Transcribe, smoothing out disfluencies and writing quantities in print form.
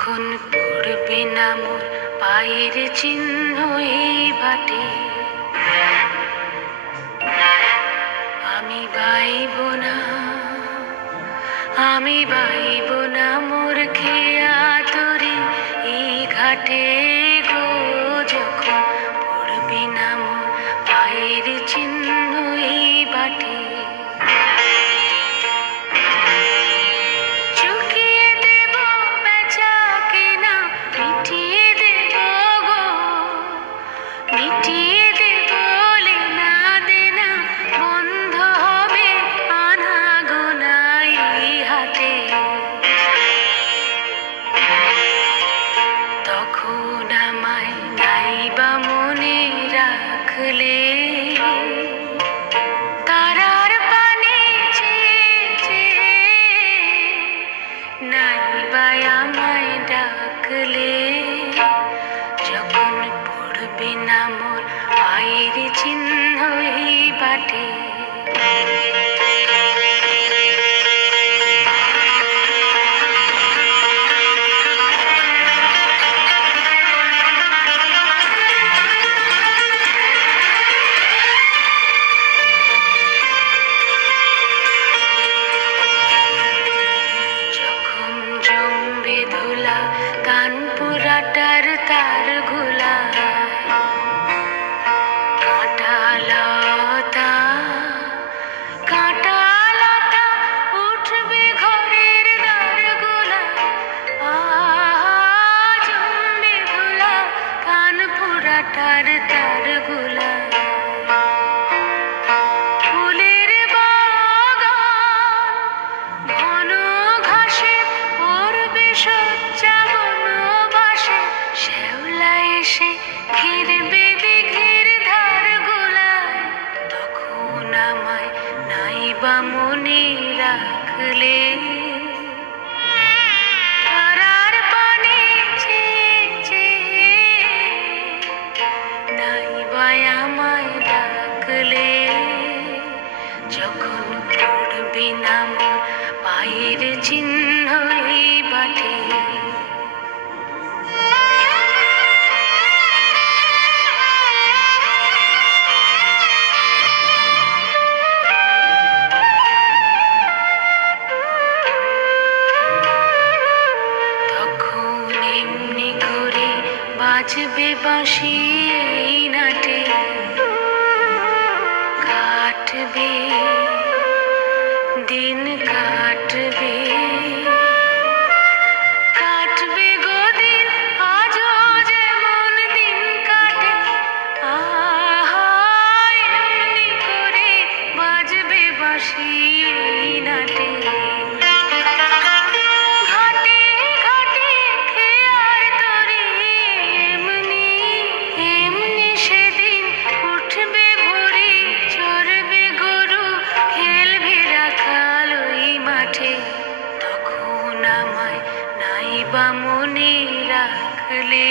যখন পড়বে না মোর পায়ের চিহ্ন এই বাটে, আমি বাইব না, আমি বাইব না মোর খেয়া তরি এই ঘাটে গো। যখন পড়বে না মোর পায়ের চিহ্ন এই বাটে, তখন আমায় নাইবা মনে রাখলে তারার পানে নাইবা আমায় ডাকলে। যখন পড়বে না মোর পায়ের চিহ্ন এই বাটে, কানপুরাটার তার গোলা কাঁটালতা কাঁটালতা উঠবে ঘরের দ্বার গোলা। জমবে ধুলা কানপুরাটার তার গোলা। ফুলের বাগান ঘন ঘাসে পড়বে সজ্জা, শ্যাওলা এসে ঘিরবে দিঘির ধার গোলায়। তখন আমায় নাইবা মনে রাখলে তারার পানে নাইবা আমায় ডাকলে। যখন পড়বে না মোর পায়ের চিহ্ন এই বাটে, বাজবে বাঁশি এই নাটে, কাটবে দিন কাটবে, কাটবে গো দিন আজও যেমন দিন কাটে। এমনি করে বাজবে বাঁশি এই নাটে। তখন আমায় নাইবা মনে রাখলে।